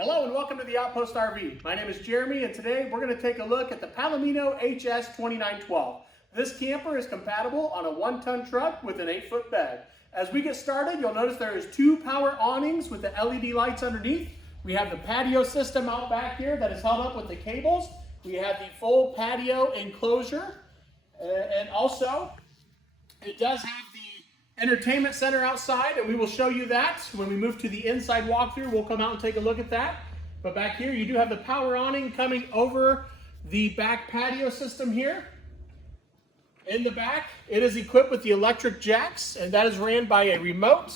Hello and welcome to the Outpost RV. My name is Jeremy and today we're going to take a look at the Palomino HS-2912. This camper is compatible on a 1-ton truck with an 8-foot bed. As we get started, you'll notice there is 2 power awnings with the LED lights underneath. We have the patio system out back here that is held up with the cables. We have the full patio enclosure and also it does have the entertainment center outside, and we will show you that when we move to the inside walkthrough. We'll come out and take a look at that. But back here you do have the power awning coming over the back patio system here. In the back it is equipped with the electric jacks, and that is ran by a remote,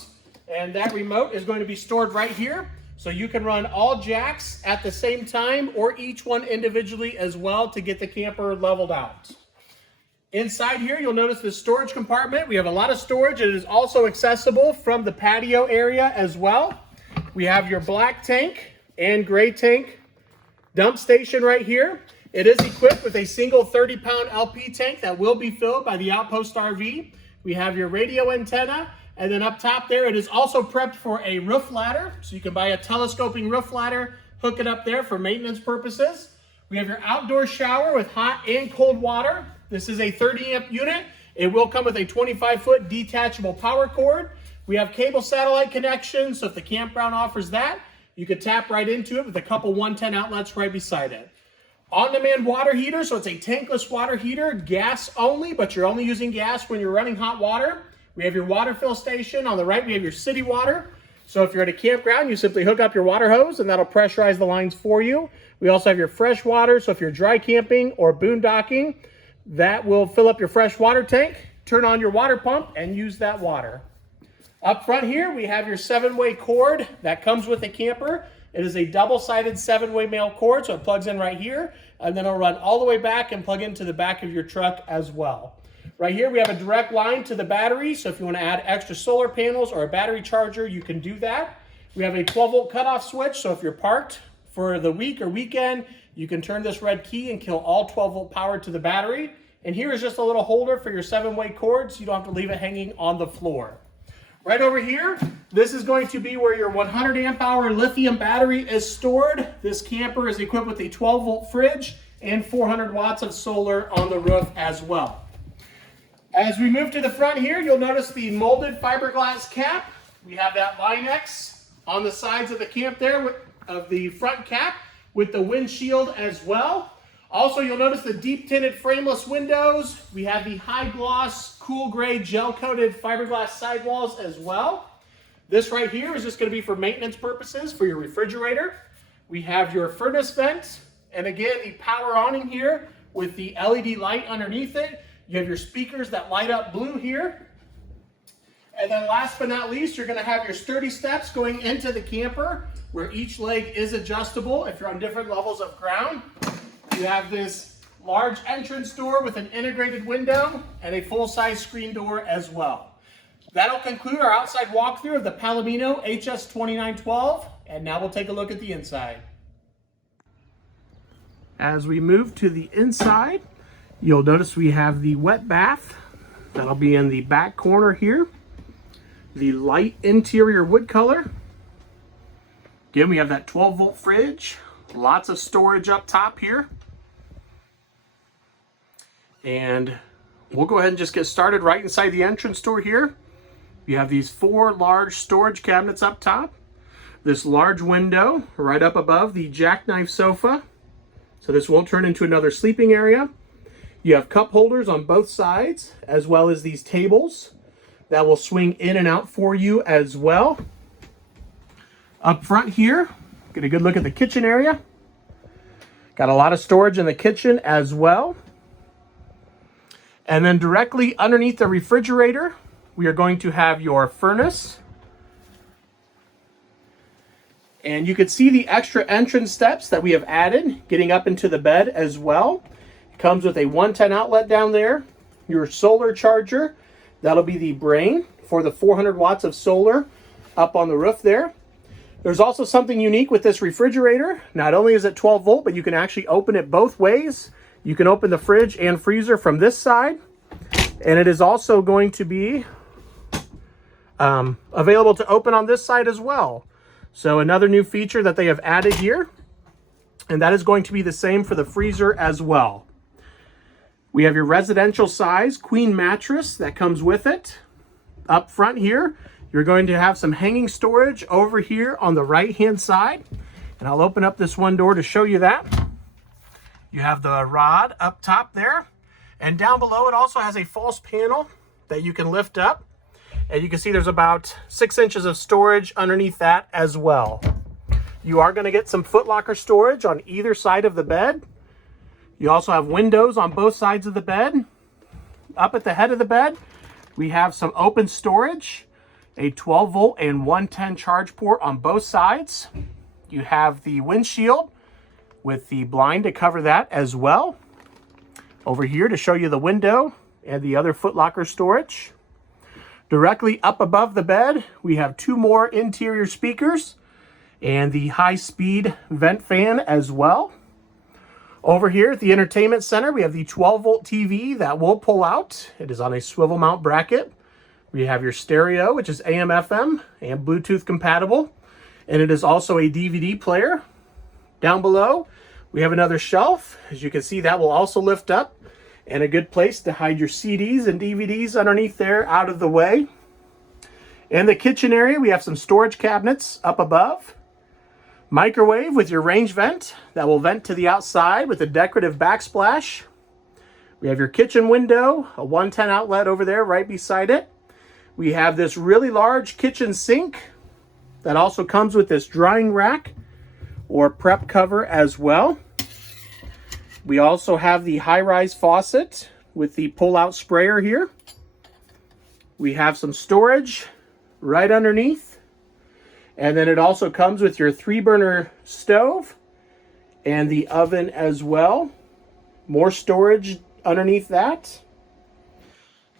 and that remote is going to be stored right here, so you can run all jacks at the same time or each one individually as well to get the camper leveled out. Inside here, you'll notice the storage compartment. We have a lot of storage. It is also accessible from the patio area as well. We have your black tank and gray tank dump station right here. It is equipped with a single 30-pound LP tank that will be filled by the Outpost RV. We have your radio antenna, and then up top there, it is also prepped for a roof ladder. So you can buy a telescoping roof ladder, hook it up there for maintenance purposes. We have your outdoor shower with hot and cold water. This is a 30-amp unit. It will come with a 25-foot detachable power cord. We have cable satellite connections, so if the campground offers that, you could tap right into it with a couple 110 outlets right beside it. On-demand water heater, so it's a tankless water heater, gas only, but you're only using gas when you're running hot water. We have your water fill station. On the right, we have your city water. So if you're at a campground, you simply hook up your water hose and that'll pressurize the lines for you. We also have your fresh water, so if you're dry camping or boondocking, that will fill up your fresh water tank, turn on your water pump, and use that water. Up front here, we have your 7-way cord that comes with the camper. It is a double-sided 7-way male cord, so it plugs in right here, and then it'll run all the way back and plug into the back of your truck as well. Right here, we have a direct line to the battery, so if you want to add extra solar panels or a battery charger, you can do that. We have a 12-volt cutoff switch, so if you're parked for the week or weekend, you can turn this red key and kill all 12-volt power to the battery. And here is just a little holder for your 7-way cord, so you don't have to leave it hanging on the floor. Right over here, this is going to be where your 100 amp hour lithium battery is stored. This camper is equipped with a 12-volt fridge and 400 watts of solar on the roof as well. As we move to the front here, you'll notice the molded fiberglass cap. We have that Line-X on the sides of the camp there of the front cap, with the windshield as well. Also, you'll notice the deep tinted frameless windows. We have the high gloss, cool gray gel coated fiberglass sidewalls as well. This right here is just going to be for maintenance purposes for your refrigerator. We have your furnace vent, and again, the power awning here with the LED light underneath it. You have your speakers that light up blue here. And then last but not least, you're going to have your sturdy steps going into the camper, where each leg is adjustable if you're on different levels of ground. You have this large entrance door with an integrated window and a full-size screen door as well. That'll conclude our outside walkthrough of the Palomino HS-2912, and now we'll take a look at the inside. As we move to the inside, you'll notice we have the wet bath. That'll be in the back corner here. The light interior wood color. Again, we have that 12-volt fridge, lots of storage up top here. And we'll go ahead and just get started right inside the entrance door here. You have these 4 large storage cabinets up top. This large window right up above the jackknife sofa. So this will turn into another sleeping area. You have cup holders on both sides, as well as these tables that will swing in and out for you as well. Up front here, get a good look at the kitchen area. Got a lot of storage in the kitchen as well. And then directly underneath the refrigerator, we are going to have your furnace. And you can see the extra entrance steps that we have added, getting up into the bed as well. It comes with a 110 outlet down there, your solar charger. That'll be the brain for the 400 watts of solar up on the roof there. There's also something unique with this refrigerator. Not only is it 12 volt, but you can actually open it both ways. You can open the fridge and freezer from this side. And it is also going to be available to open on this side as well. So another new feature that they have added here, and that is going to be the same for the freezer as well. We have your residential size queen mattress that comes with it. Up front here, you're going to have some hanging storage over here on the right hand side. And I'll open up this one door to show you that. You have the rod up top there. And down below it also has a false panel that you can lift up. And you can see there's about 6 inches of storage underneath that as well. You are going to get some footlocker storage on either side of the bed. You also have windows on both sides of the bed. Up at the head of the bed, we have some open storage, a 12 volt and 110 charge port on both sides. You have the windshield with the blind to cover that as well. Over here to show you the window and the other footlocker storage. Directly up above the bed, we have 2 more interior speakers and the high-speed vent fan as well. Over here at the entertainment center, we have the 12 volt TV that will pull out. It is on a swivel mount bracket. We have your stereo, which is AM, FM, and Bluetooth compatible. And it is also a DVD player. Down below, we have another shelf. As you can see, that will also lift up. And a good place to hide your CDs and DVDs underneath there out of the way. In the kitchen area, we have some storage cabinets up above. Microwave with your range vent that will vent to the outside with a decorative backsplash. We have your kitchen window, a 110 outlet over there right beside it. We have this really large kitchen sink that also comes with this drying rack or prep cover as well. We also have the high-rise faucet with the pull-out sprayer here. We have some storage right underneath. And then it also comes with your 3-burner stove and the oven as well. More storage underneath that.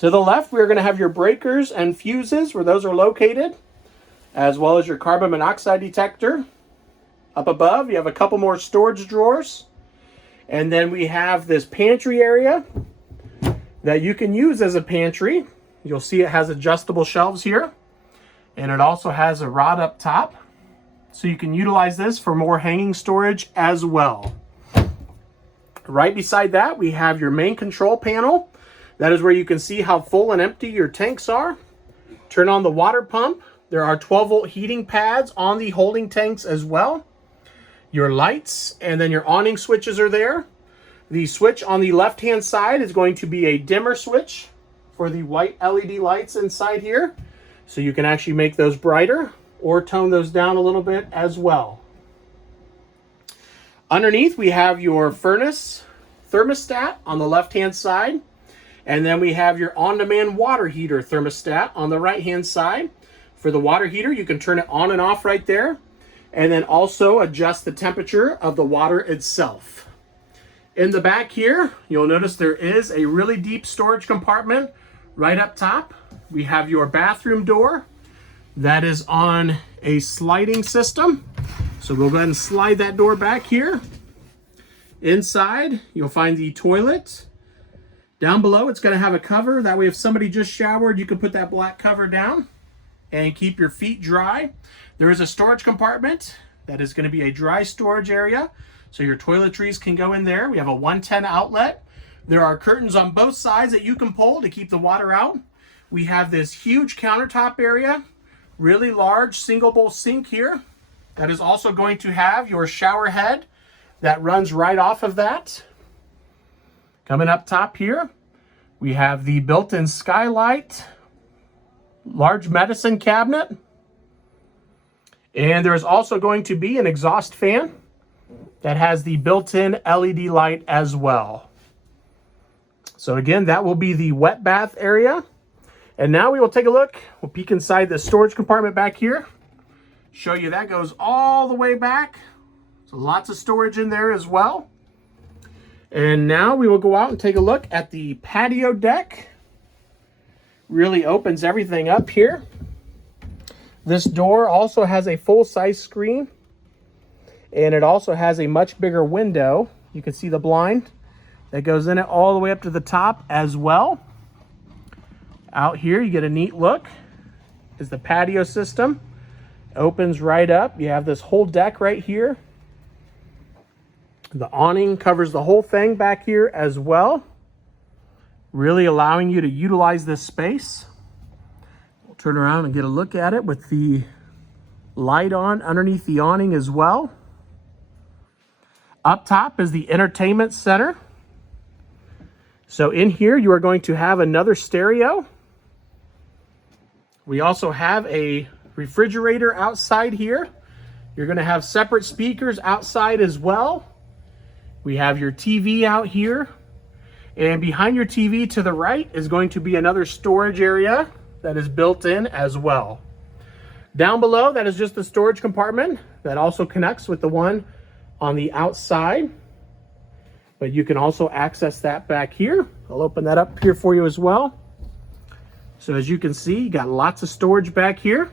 To the left, we're going to have your breakers and fuses where those are located, as well as your carbon monoxide detector. Up above, you have a couple more storage drawers. And then we have this pantry area that you can use as a pantry. You'll see it has adjustable shelves here. And it also has a rod up top. So you can utilize this for more hanging storage as well. Right beside that, we have your main control panel. That is where you can see how full and empty your tanks are. Turn on the water pump. There are 12 volt heating pads on the holding tanks as well. Your lights and then your awning switches are there. The switch on the left hand side is going to be a dimmer switch for the white LED lights inside here. So you can actually make those brighter or tone those down a little bit as well. Underneath we have your furnace thermostat on the left hand side. And then we have your on-demand water heater thermostat on the right hand side. For the water heater, you can turn it on and off right there. And then also adjust the temperature of the water itself. In the back here, you'll notice there is a really deep storage compartment right up top. We have your bathroom door that is on a sliding system. So we'll go ahead and slide that door back here. Inside, you'll find the toilet. Down below, it's going to have a cover. That way, if somebody just showered, you can put that black cover down and keep your feet dry. There is a storage compartment that is going to be a dry storage area, so your toiletries can go in there. We have a 110 outlet. There are curtains on both sides that you can pull to keep the water out. We have this huge countertop area, really large single bowl sink here. That is also going to have your shower head that runs right off of that. Coming up top here, we have the built-in skylight, large medicine cabinet. And there's also going to be an exhaust fan that has the built-in LED light as well. So again, that will be the wet bath area. And now we will take a look. We'll peek inside the storage compartment back here. Show you that goes all the way back. So lots of storage in there as well. And now we will go out and take a look at the patio deck. Really opens everything up here. This door also has a full-size screen, and it also has a much bigger window. You can see the blind that goes in it all the way up to the top as well. Out here, you get a neat look. Is the patio system. Opens right up. You have this whole deck right here. The awning covers the whole thing back here as well, really allowing you to utilize this space. We'll turn around and get a look at it with the light on underneath the awning as well. Up top is the entertainment center. So in here you are going to have another stereo. We also have a refrigerator outside here. You're going to have separate speakers outside as well. We have your TV out here. And behind your TV to the right is going to be another storage area that is built in as well. Down below, that is just the storage compartment that also connects with the one on the outside. But you can also access that back here. I'll open that up here for you as well. So as you can see, you got lots of storage back here.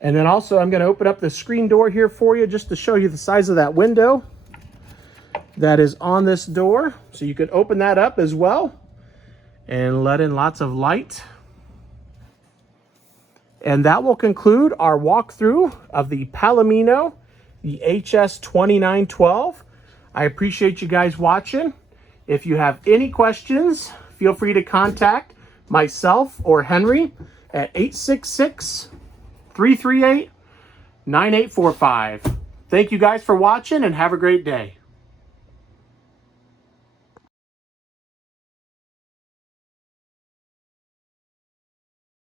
And then also I'm going to open up the screen door here for you just to show you the size of that window that is on this door. So you could open that up as well and let in lots of light. And that will conclude our walkthrough of the Palomino, the HS-2912. I appreciate you guys watching. If you have any questions, feel free to contact myself or Henry at 866-338-9845. Thank you guys for watching and have a great day.